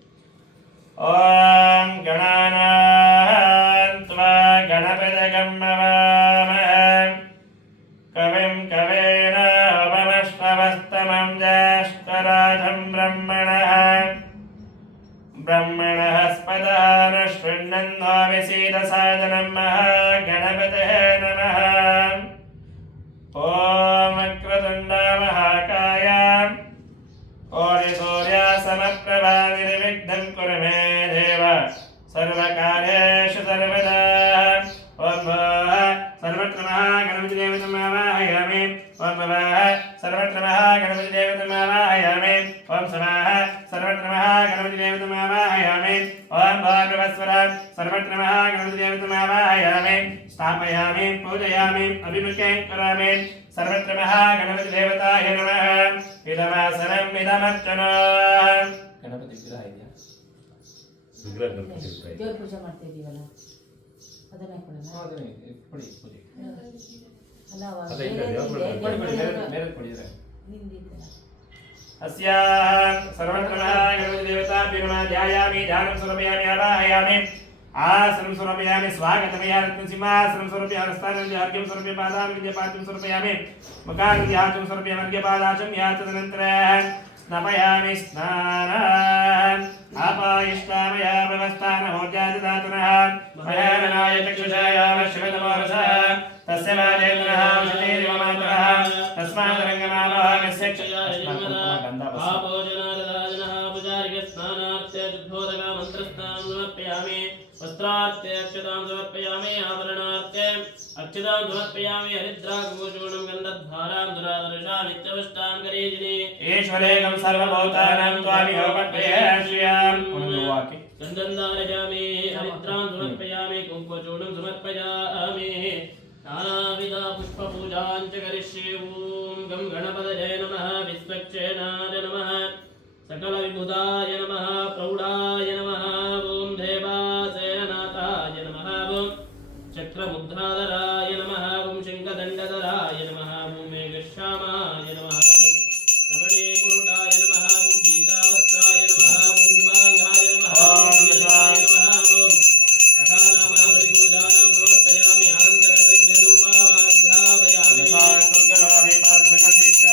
ಓಂ ಗಣಾನಾಂ ತ್ವಾ ಗಣಪತಿಗಂ ನಮಾಮಃ ಕವಿಂ ಕವೇನ ಉಪಮಶ್ರವಸ್ತಮಂ ಜ್ಯೇಷ್ಠರಾಜಂ ಬ್ರಹ್ಮಣಃ ಬ್ರಹ್ಮಣಸ್ಪತಃ ನ ಶೃಣ್ವನ್ನೋ ವಿಸೀದಸಾದನಂ ಮಹಾಗಣಪತಯೇ ನಮಃ. ಓಂ ವಕ್ರತುಂಡ ಮಹಾಕಾಯ ಕೋಟಿ ಸೂರ್ಯ ಸಮಪ್ರಭಾ ನಿರ್ವಿಘ್ನಂ ಕುರು ಮೇ ದೇವ ಸರ್ವಕಾರ್ಯೇಷು ಸರ್ವದಾ. ಓಂ ಸರ್ವತ್ರ ಮಹಾಗಣಪತಿ ದೇವತಂ ಆವಾಹಯಾಮಿ. ಓಂ ಸರ್ವತ್ರ ಮಹಾಗಣಪತಿ ದೇವತಂ ಆವಾಹಯಾಮಿ. ಓಂ ಸರ್ವತ್ರ ಮಹಾಗಣಪತಿ ದೇವತಂ ಆವಾಹಯಾಮಿ. ಓಂ ಭಾರ್ಗವಸ್ವರ ಸರ್ವತ್ರ ಮಹಾಗಣಪತಿ ದೇವತಂ ಆವಾಹಯಾಮಿ. ಸ್ಥಾಪಯಾಮಿ ಪೂಜಯಾಮಿ ಅಭಿಮುಖೇ ಕರಾಮಿ. ಸರ್ವತ್ರ ಮಹಾಗಣಪತಿ ದೇವತಾಯ ನಮಃ. ಇದಮಾಸನಂ ಇದಮರ್ಚನಾ. ಗಣಪತಿ ವಿಗ್ರಹ ಇದೆಯಾ? ವಿಗ್ರಹ ಗಣಪತಿ ದೇವರ ಪೂಜೆ ಮಾಡ್ತಾ ಇದೀವಲ್ಲ ಅದನ್ನೇ ಕೊಡೋಣ. ಅದನ್ನೇ ಕೊಡಿ ಪೂಜೆ ಅಲ್ಲ ಬೇರೆ ಕೊಡಿ. ಅಸ್ಯ ಸರ್ವತ್ರ ಮಹಾಗಣಪತಿ ದೇವತಾಭ್ಯೋ ನಮಃ. ಧ್ಯಾಯಾಮಿ ಧ್ಯಾನಂ ಸಮರ್ಪಯಾಮಿ ಆವಾಹಯಾಮಿ. ಆಸನಂ ಸಮರ್ಪಯಾಮಿ. ಸ್ವಾಗತಮಯ ರತ್ನಸಿಂಹಾಸನಂ ಸಮರ್ಪಯಾಮಿ. ಹಸ್ತಾನಂ ಅರ್ಘ್ಯಂ ಸಮರ್ಪಯಾಮಿ. ಪಾದಾಂ ಪಾದ್ಯಂ ಸಮರ್ಪಯಾಮಿ. ಮುಖಾಂ ಧ್ಯಾತುಂ ಸಮರ್ಪಯಾಮಿ. ಅರ್ಘ್ಯಪಾದಾಚಂ ಯಾತದನಂತರ ಸ್ನಾಪಯಾಮಿ. ಸ್ನಾನಾನ್ ಆಪಾಯಿಷ್ಟಾಮಯ ವ್ಯವಸ್ಥಾನ ಹೋರ್ಜಾತದಾತುನಃ ಮಹಾನಾಯ ಚಕ್ಷುಷಾಯಾಮ ಶಿವತಮೋರಸಃ ತಸ್ಯ ಮಾದೇಂದ್ರಃ ವಿಶತೆ ದೇವಮಾತರಃ ತಸ್ಮಾದರಂಗಮಾವಹಮಿಸ್ಯ ಆಭೋಜನಾದದಾಜನಃ ಪೂಜಾರ್ಘ್ಯ ಸ್ನಾನಾರ್ಥ್ಯ ಶುದ್ಧೋದಕ ಮಂತ್ರಸ್ನಾಂ ಸಮರ್ಪಯಾಮಿ. ವಸ್ತ್ರಾರ್ಥ್ಯ ಅಕ್ಷತಾಂ ಸಮರ್ಪಯಾಮಿ. ಆಭರಣಾರ್ಥ್ಯ ಅಕ್ಷತಾಂ ಸಮರ್ಪಯಾಮಿ. ಹರಿದ್ರಾಗಮೋಚೂರ್ಣಂ ಗಂಧದ್ವಾರಾಂ ದುರಾದರ್ಶಾಂ ನಿತ್ಯವಷ್ಟಾಂ ಗರೀಜಿನಿ. ಈಶ್ವರೇಕಂ ಸರ್ವಭೂತಾನಾಂ ತ್ವಾಮಿಹೋಪತ್ಪ್ರಯಶ್ರಿಯಾಂ. ಗಂಧಂದಾರಯಾಮಿ. ಹರಿದ್ರಾಂ ಸಮರ್ಪಯಾಮಿ. ಕುಂಕುಮಚೂರ್ಣಂ ಸಮರ್ಪಯಾಮಿ. ನಾನಾವಿಧ ಪುಷ್ಪಪೂಜಾಂಚ ಕರಿಷ್ಯೆ. ಓಂ ಗಂ ಗಣಪತಯೇ ನಮಃ. ವಿಶ್ವಕ್ಷೇಣಾಯ ನಮಃ. ಸಕಲ ವಿಬುಧಾಯ ನಮಃ. ಪ್ರೌಢಾಯ ನಮಃ. ಓಂ ದೇವಾಸೇನನಾಥಾಯ ನಮಃ. ಓಂ ಚಕ್ರಮುದ್ರಾಧರಾಯ ನಮಃ. ಓಂ ಶಂಖದಂಡಧರಾಯ ನಮಃ. ಓಂ ಮೇಘಶ್ಯಾಮಾಯ ನಮಃ. ಓಂ ಕಮಲೇಕೂಟಾಯ ನಮಃ. ಓಂ ಪೀತಾವಸ್ತ್ರಾಯ ನಮಃ. ಓಂ ಶುಭಾಂಗಾಯ ನಮಃ. ಓಂ ಯಶಾಯ ನಮಃ. ಓಂ ಕಥಾನಾಮಾವಳಿ ಪೂಜಾನಾಂ ಸಮರ್ಪಯಾಮಿ. ಆನಂದಗಣವಿಘ್ನರೂಪಾವಾಗ್ರಾವಯಾಮಿ.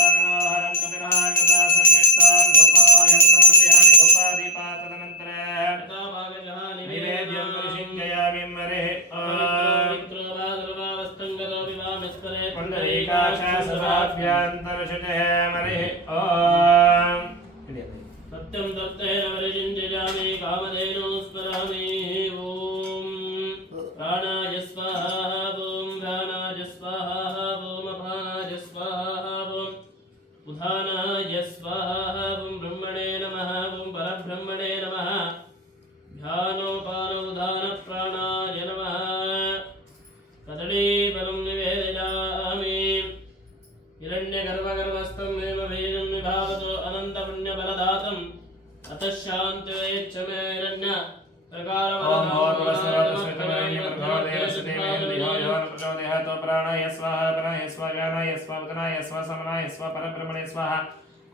ಮನೋಹರಂ ಕಪಿರಹಾಗತಾ ಸಂಯುಕ್ತಾಂ ಧೂಪಾಯಂ ಸಮರ್ಪಯಾಮಿ. ಧೂಪಾದೀಪಾತ್ ತದನಂತರ ನೈವೇದ್ಯಂ ಪರಿಶಿಂಚಯಾಮಿ. ಹರೇ ಪುಂಡರೀಕಾಕ್ಷಸಭಾಭ್ಯಂತರಶುಚೇ. ಹರೇ ಓಂ. ಸತ್ಯಂ ತತ್ತೇನ ಪರಿಶಿಂಚಯಾಮಿ. ಕಾಮಧೇನು ಸ್ಮರಾಮಿ. ಓಂ ಪ್ರಾಣಾಯ ಸ್ವಾಹಾ. ಓಂ ಪ್ರಾಣಾಯ ಸ್ವಾಹಾ. ಓಂ बलं निवेदयामि हिरण्यगर्भगर्भस्थं एव वेदं विभावतो अनन्तपुण्यबलदातम् अतः शान्तिरेच्छ मे हिरण्य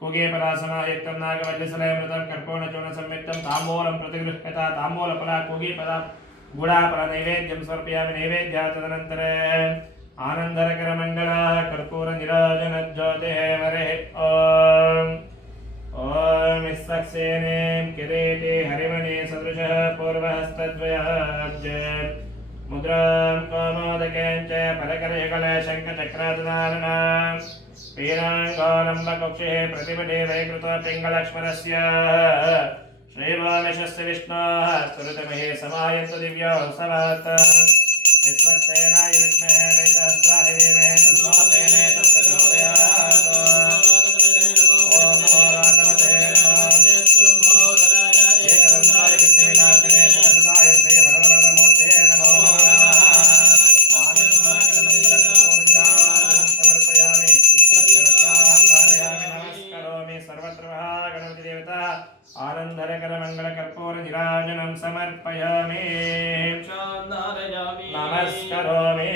कुगे परासनायुक्तं नागवल्लिसलयमृतं कर्पूर्णचूर्णसंयुक्तं ताम्बूलं प्रतिगृह्यता ताम्बूलफला कुगे पदा गुडाफल नैवेद्यं समर्पयामि नैवेद्यात् तदनन्तरे आनन्दकरमण्डलः कर्पूरनिराजनज्योतिः हरेः ॐ विश्वक्सेने किरीटे हरिमणे सदृशः पूर्वहस्तद्वयाब्जे मुद्रां कौमोदकेन च फलकरशकलशङ्खचक्रादनानना पीनाङ्गोलम्बकक्षे प्रतिपटे वैकृतो पिङ्गलक्ष्मणस्य श्रीवामिषस्य विष्णोः सुरतमहे समायन्तु दिव्योत्सवात् विश्वक्सेनाय विद्महे वेदहस्त्राय धीमहि तन्नो तेने प्रचोदयात् ॐ नमो राधवते नमः एकदन्ताय विघ्नविनाशिने शिवसुताय श्रीवरदवरदमूर्ते नमो नमः आनन्दमङ्गलमङ्गलकर्पूरनिराजनं समर्पयामि रक्षरक्षां कारयामि नमस्करोमि सर्वत्र गणपतिदेवता आनन्दकरमङ्गलकर्पूरनिराजनं समर्पयामि नमस्करोमि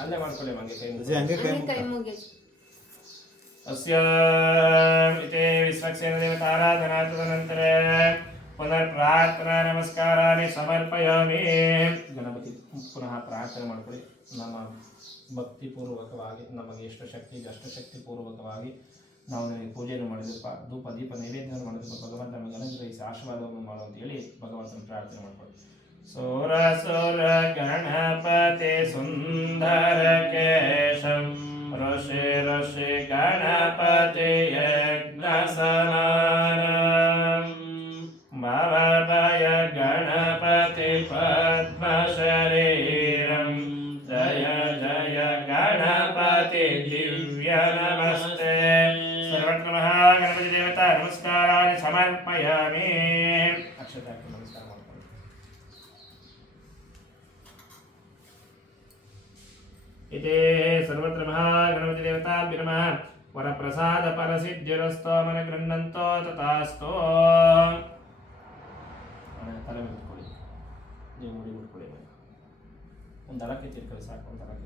ಅಲ್ಲೇ ಮಾಡ್ಕೊಳ್ಳಿ ಕೈ ಮುಗಿ अस्यामिते विश्वक्सेनदेवताराधना तदनन्तरे पुनर्प्रार्थना नमस्काराणि समर्पयामि गणपति पुनः ಪ್ರಾರ್ಥನೆ ಮಾಡಿಕೊಳ್ಳಿ ನಮ್ಮ ಭಕ್ತಿಪೂರ್ವಕವಾಗಿ ನಮಗೆ ಎಷ್ಟು ಶಕ್ತಿ ಇದೆ ಅಷ್ಟು ಶಕ್ತಿಪೂರ್ವಕವಾಗಿ ನಾವು ನಿಮಗೆ ಪೂಜೆಯನ್ನು ಮಾಡಿದ್ವಿ ಧೂಪ ದೀಪ ನೈವೇದ್ಯವನ್ನು ಮಾಡಿದ್ವಿ ಭಗವಂತ ನಮಗೆ ಅನುಗ್ರಹಿಸಿ ಆಶೀರ್ವಾದವನ್ನು ಮಾಡು ಅಂತ ಹೇಳಿ ಭಗವಂತನ ಪ್ರಾರ್ಥನೆ ಮಾಡ್ಕೊಳ್ಳಿ ಸೋರ ಸೋರ ಗಣಪತಿ ಸುಂದರ ಕೇಶಂ ಋಷಿ ಋಷಿ ಗಣಪತಿ ಯಜ್ಞ ಸಮಾನಂ ಭವಭಯ ಗಣಪತಿ ಪದ್ಮ ಶರೀರಂ ಜಯ ಜಯ ಗಣಪತಿ ದಿವ್ಯ ನಮಸ್ತೆ ಸರ್ವತ್ರ ಮಹಾಗಣಪತಿ ದೇವತಾ ನಮಸ್ಕಾರಾಣಿ ಸಮರ್ಪಯಾಮಿ ಅಕ್ಷತೆ ಹಾಕಿ ನಮಸ್ಕಾರ ಮಾಡ್ಕೊಳ್ಳಿ इति सर्वत्र महागणपति देवताभ्यो नमः वरप्रसाद परसिद्धिरस्तो मन गृह्णन्तो तथास्तो तले बिट्ಕೊಳ್ಳಿ ನೀವು ಮುಡಿ ಬಿಟ್ಕೊಳ್ಳಿ ಒಂದು ದಳಕ್ಕೆ ತಿರ್ಕೊಳ್ಳಿ ಸಾಕು ಒಂದು ದಳಕ್ಕೆ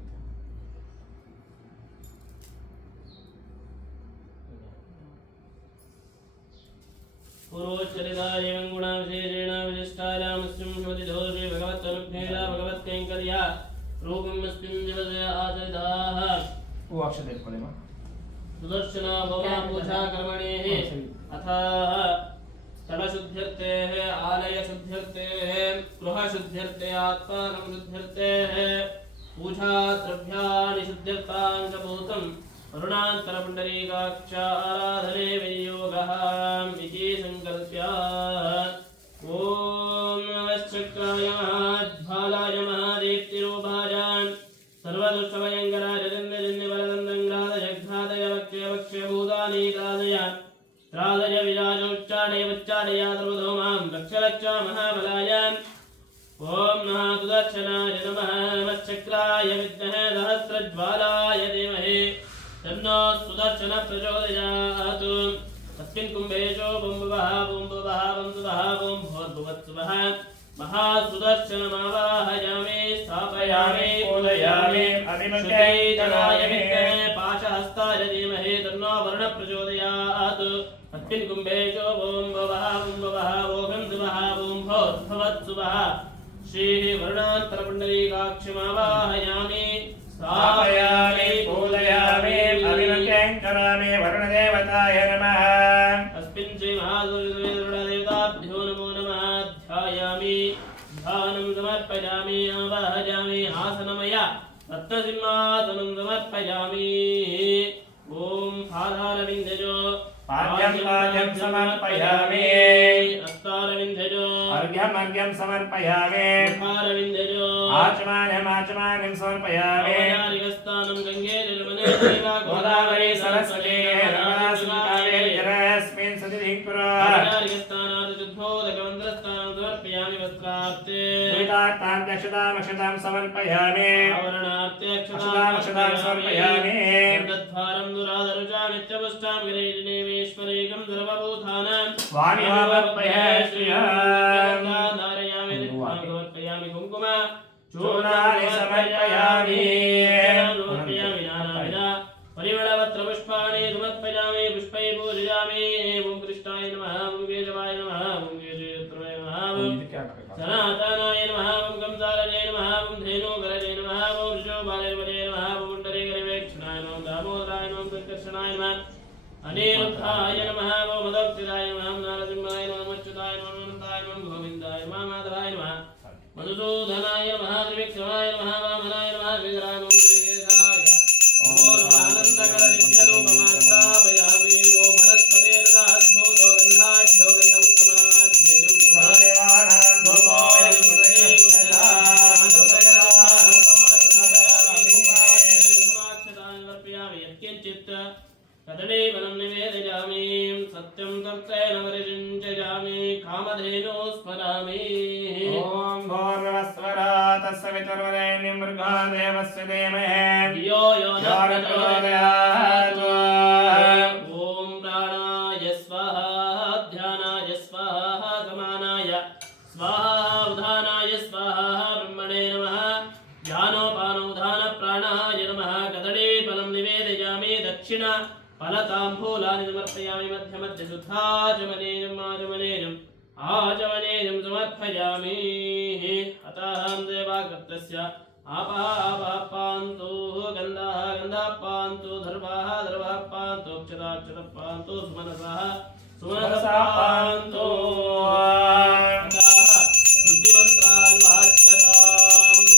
पूर्वोच्चरितायं गुणाविशेषेण विशिष्टायामस्मिन् श्रुतिदोषे भगवत्तनुज्ञया भगवत्कैङ्कर्या रूपमस्मिन् दिवसे आचरिताः अक्षते इट्ಕೊಳ್ಳಿ सुदर्शना भवना पूजा कर्मणेः अथाः स्थलशुद्ध्यर्थेः आलयशुद्ध्यर्थेः गृहशुद्ध्यर्थे आत्मानं शुद्ध्यर्थेः पूजा द्रव्याणि शुद्ध्यर्थां च भूतं अरुणान्तरपुण्डरीकाक्ष आराधने विनियोगः इति सङ्कल्प्य ॐ नमश्चक्राय महाज्वालाय महादीप्तिरूपाय सर्वदुष्टभयङ्कराय जन्यजन्यबलदन्दङ्घ्रादय वक्ष्य भूतानीतादय त्रादय विराजोच्चाडय द्रवधो मां रक्ष महाबलाय ॐ नमः सुदर्शनाय नमः नमश्चक्राय विद्महे सहस्रज्वालाय धीमहि तन्नो सुदर्शन प्रचोदयात् तस्मिन् कुम्भेशो बुम्बुवः बुम्बुवः बुम्बुवः बुं भूर्भुवत्सुवः महासुदर्शनमावाहयामि स्थापयामि पूजयामि अभिमुखेतनाय विद्महे पाशहस्ताय धीमहि तन्नो वरुणः प्रचोदयात् तस्मिन् कुम्भेशो बुम्बुवः बुम्बुवः भोगन्धुवः बुं भूर्भुवत्सुवः श्रीः वरुणान्तरपुण्डरीकाक्षमावाहयामि स्थापयामि पूजयामि अभिमुखेतनामि वरुणदेवताय नमः अस्मिन् श्रीमहादेवताभ्यो नमो नमः ध्यायामि ध्यानं समर्पयामि आवाहयामि आसनमया रत्नसिंहासनं समर्पयामि ॐ पादारविन्दजो पाद्यं पाद्यं समर्पयामि हस्तारविन्धयो अर्घ्यं समर्पयामि मुखारविन्धयो आचमान्यं समर्पयामि अवतारिकस्थानं गङ्गे निर्मले देवा गोदावरी सरस्वती नर्मदा कावेरी जलेऽस्मिन् सन्निधिं कुरु अवतारिकस्थानात् शुद्धोदकमन्त्रस्थानं समर्पयामि वस्त्रार्थे दक्षतां समर्पयामि आवरणार्थे अक्षतां समर्पयामि तद्वारं दुरादरुचा नित्यपुष्टां गिरिनिमेश्वरेकं सर्वभूतानां स्वामिवावप्पय श्रियम् धारयामि समर्पयामि कुङ्कुम चूर्णानि समर्पयामि समर्पयामि नानाविध परिमलपत्रपुष्पाणि समर्पयामि पुष्पै पूजयामि ॐ कृष्णाय नमः ॐ केशवाय नमः ॐ केशवाय नमः ॐ सनातनाय नमः ॐ कंसालये नमः ॐ धेनुकरये नमः ॐ ऋषभबालये नमः ॐ मुण्डरेकरेवेक्षणाय नमः दामोदराय नमः संकर्षणाय नमः अनिरुद्धाय नमः ॐ मदोक्तिदाय नमः नारसिंहाय नमः अच्युताय नमः अनन्ताय नमः गोविन्दाय नमः माधवाय नमः मधुसूदनाय नमः त्रिविक्रमाय नमः वामनाय नमः विग्रहाय नमः विग्रहाय ॐ आनन्दकरदिव्यरूपमाश्रावयामि ॐ वनस्पतेर्गाद्भूतो गन्धाढ्यो गन्धमुत्तमाढ्येयं यत्किञ्चित् कदलीफलं निवेदयामि सत्यं तत्तेन परिषिञ्चयामि कामधेनो स्मरामि ॐ भूर्भुवस्वरा तस्य वितुर्वरेण्यं मृगा देवस्य धीमहि धियो यो न प्रचोदयात् ॐ प्राणाय स्वाहा ध्यानाय स्वाहा समानाय स्वाहा उदानाय स्वाहा ब्रह्मणे नमः ध्यानोपानोदानप्राणाय नमः कदलीफलं निवेदयामि दक्षिण फलताम्बूलानि समर्पयामि मध्यमध्यशुद्धाचमनेयम् आचमनेयं समर्पयामि अतः देवाकृतस्य आपः पान्तु गन्धाः गन्धाः पान्तु दर्भाः पान्तु अक्षराः पान्तु सुमनसः पान्तु अतः शुद्धिमन्त्रान् वाच्यताम्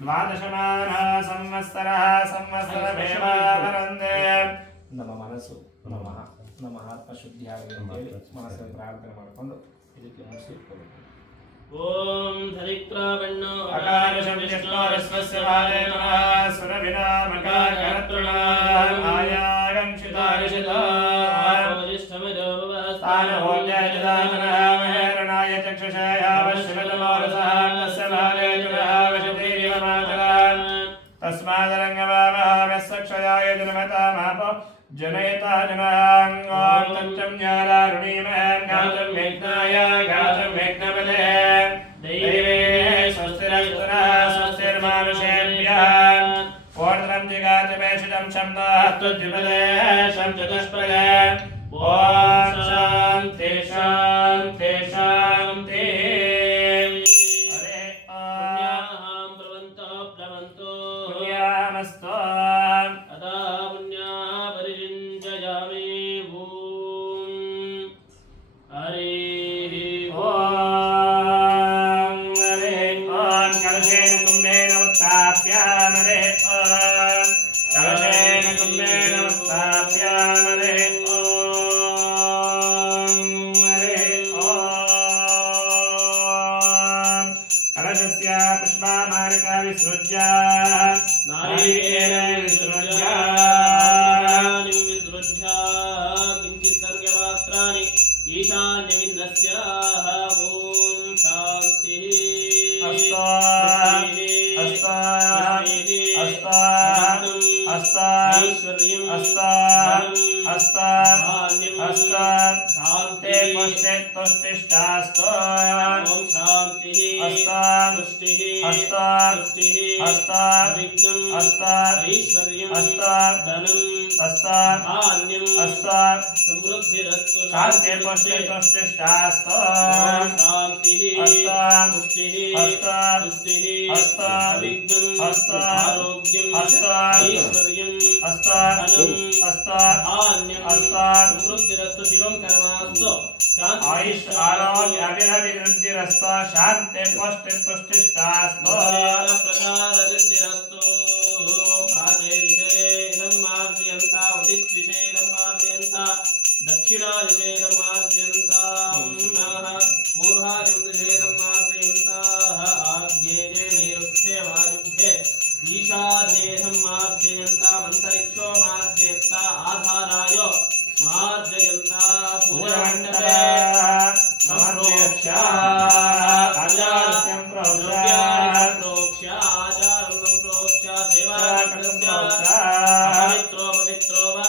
द्वादशमानः संवत्सरः संवत्सरमेवावरन्ते ನಮ್ಮ ಮನಸ್ಸು ನಮ್ಮ ಆತ್ಮಶುದ್ಧಿಯಾಗಲಿ ಅಂತೇಳಿ ಮನಸ್ಸನ್ನು ಪ್ರಾರ್ಥನೆ ಮಾಡಿಕೊಂಡು ಇದಕ್ಕೆ ಮುಗಿಸಿಕೊಳ್ಳಬೇಕು. ಓಂ ಧರಿತ್ರಾವಣ್ಣೋ ಅಕಾರಶಂ ವಿಷ್ಣೋರಸ್ವಸ್ಯ ವಾದೇನಃ ಸುರಭಿನಾಮಕಾರತೃಣಾ ಆಯಾಗಂ ಶಿತಾರಿಷಿತಾ ತಾನಹೋಮ್ಯಜದಾನಃ ಮಹೇರಣಾಯ ಚಕ್ಷುಷಯ ವಶ್ಯಗತಮೋರಸಃ ತಸ್ಯ ಭಾಗೇಜುನಃ ವಶತೀರಿವ ಮಾತರಃ तस्मादरङ्गवामहाव्यस्सक्षयाय जनमतामापो जनयता जनां ॐ तच्चं ज्ञानारुणीमहं गातं मेघ्नाय गातं मेघ्नपदे दैवे स्वस्तिरस्तुनः स्वस्तिर्मानुषेभ्यः ओर्ध्वं जिगातमेषितं शब्दाः त्वद्विपदे शं चतुष्पदे ॐ शान्ति शान्ति शान्तिः अदा पुण्याः परिषिञ्चयामि ॐ हरिः ॐ कलशेन कुम्भेन उत्थाप्यामरे ॐ कलशेन कुम्भेन उत्थाप्यामरे ॐ कलशस्य पुष्पामालिका विसृज्य नारिकेलं विसृज्य किञ्चित् अर्घ्यपात्राणि ईशान्यविन्दस्य ॐ शान्तिः समृद्धिरस्तु शान्ति पुष्टि तुष्टिष्टास्तु शान्तिः पुष्टिः तुष्टिः अविघ्नम् आरोग्यम् ऐश्वर्यम् धनम् धान्यम् समृद्धि सिद्धिरस्तु शिवं कर्मास्तु आयुष आरोग्य अभिवृद्धिरस्तु शांति पुष्टि पुष्टिष्टास्तु प्रसाद सिद्धिरस्तु प्राचे दिशे इदं मार्जयन्ता उदिष्टिशे इदं मार्जयन्ता दक्षिणा दिशे इदं मार्जयन्ता पूर्वादिं दिशे इदं मार्जयन्ता आग्नेये नैऋत्ये वायुव्ये ईशान्येऽहं मार्जयन्ता अन्तरिक्षो मार्जयन्ता आधाराय मार्जयन्ता पूजमण्डपे सम्प्रोक्ष्य आचार्यं प्रोक्ष्य आचारं प्रोक्ष्य सेवा पवित्रो पवित्रो वा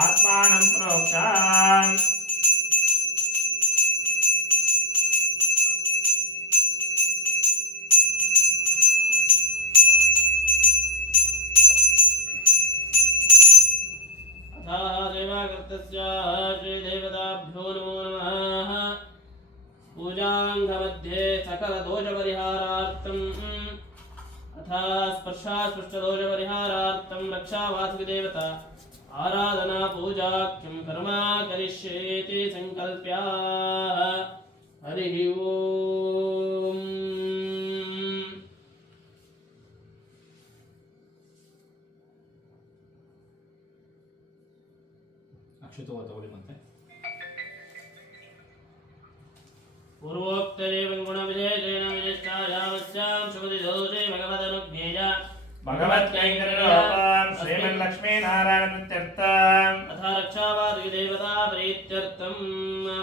आत्मानं प्रोक्ष देवाकृतस्य श्रीदेवताभ्यो नमो नमः पूजाङ्गमध्ये सकलदोषपरिहारार्थम् अथा स्पर्शास्पृष्टदोषपरिहारार्थं रक्षावासुदेवता आराधना पूजाख्यं कर्म करिष्येति संकल्प्य हरिः ओम् पूर्वोक्तदेवं गुणविशेषेण विशिष्टायामस्यां शुभदिदोषे भगवदनुज्ञेय भगवत्कैङ्कर्यरूपां श्रीमन्लक्ष्मीनारायणप्रीत्यर्थम् अथा रक्षावादिदेवता प्रीत्यर्थं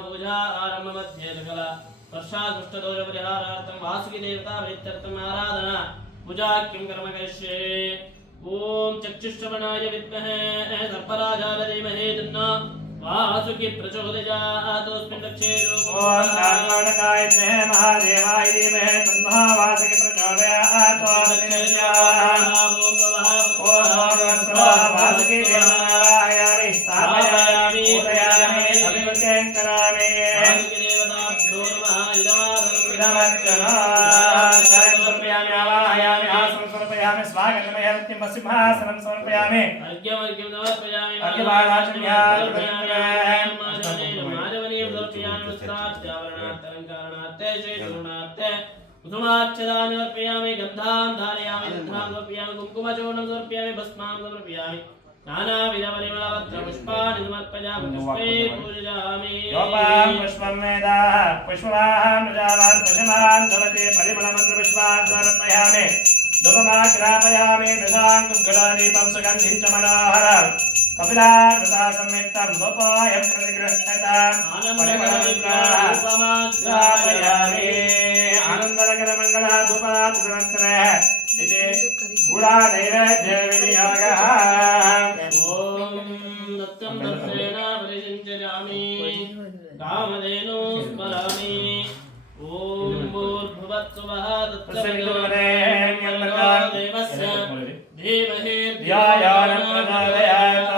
पूजा आरम्भमध्ये सकला स्पर्शादुष्टदोषपरिहारार्थं वासुकिदेवता प्रीत्यर्थम् आराधना पूजा किं कर्म करिष्ये ॐ चक्षुष्टमनाय विद्महे सर्पराजाय धीमहि तन्नो वासुकी प्रचोदयात् रक्षे ॐ कालकाय विद्महे महादेवाय धीमहि तन्नो वासुकी प्रचोदयात् वासुकी देवाय स्थापयामि पूजयामि अभिषेकं करामि देवताभ्यो नमः समर्पयामि आवाहयामि आसनं समर्पयामि स्वागतमयं सिंहासनं समर्पयामि अर्घ्यं समर्पयामि कुसुमाक्षदानि समर्पयामि गन्धां धारयामि गन्धां समर्पयामि कुङ्कुमचूर्णं समर्पयामि भस्मां समर्पयामि नानाविधपरिमलपत्रपुष्पाणि समर्पयामि पुष्पे पूजयामि योपां पुष्पं वेदाः पुष्पवाहं प्रजावान् पशुमान् धवते परिमलमन्त्रपुष्पान् समर्पयामि धूपमाग्रापयामि दशाङ्कुशलादीपं सुगन्धिं च मनोहरम् कपिलाकृता संयुक्तं धूपोऽयं प्रतिगृह्यताम् परिमलमन्त्रापयामि आनन्दनगरमङ्गलः धूपात् तदनन्तरः इति गुडानैवेद्यविनियोगः दत्तं दत्तेन परिचिञ्चयामि कामधेनु स्मरामि ॐ भूर्भुवत्सुवः तत्सवितुर्वरेण्यं धीमहि धियो न प्रचोदयात्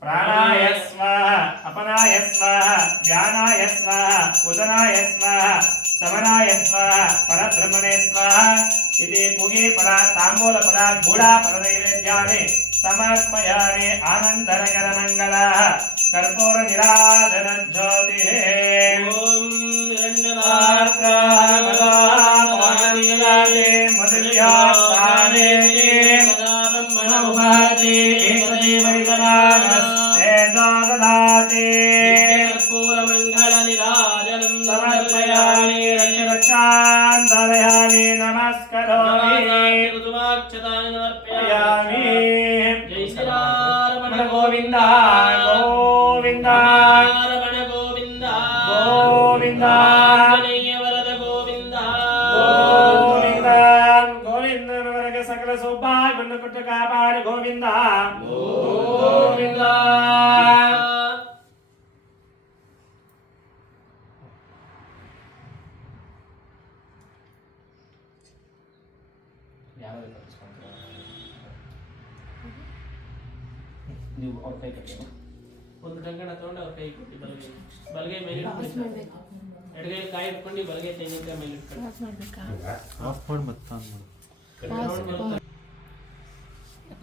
प्राणाय स्वाहा अपनाय स्वाहा व्यानाय स्वाहा उदनाय स्वाहा समनाय स्वाहा परब्रह्मणे स्वाहा इति कुगी परा ताम्बूल परा गुडा परदैवेद्यानि समर्पयामि आनन्दनगरमङ्गलः कर्पूर निराजन ज्योतिः ॐ हिरण्यवात्रामदामोहनिलाले मधुर्यास्थाने मनोभाति एकदेवैतमानस्ते ददाति कर्पूरमङ्गलनिराजनं समर्पयामि रक्षान्तरयामि नमस्करोमि ऋतुवाक्षतानि समर्पयामि जय श्रीराम गोविन्द गोविन्द रमण गोविन्द गोविन्द आञ्जनेय वरद गोविन्द गोविन्द गोविन्द नवरग सकल सौभाग्य कुट कापाड़ गोविन्द गोविन्द ನೀವು ಅವ್ರ ಕೈ ಕಟ್ಟಿ ಒಂದು ಕಂಕಣ ತಗೊಂಡು ಅವ್ರ ಕೈ ಕೊಟ್ಟು ಬಲಗೈ ಮೇಲೆ ಇಟ್ಕೊಳ್ಳಿ. ಎಡಗೈ ಕಾಯಿ ಇಟ್ಕೊಂಡು ಬಲಗೈ ತೆಂಗಿನಕಾಯಿ ಮೇಲೆ ಇಟ್ಕೊಳ್ಳಿ. ಆಫ್ ಮಾಡಿ ಮತ್ತೆ ಆನ್ ಮಾಡು.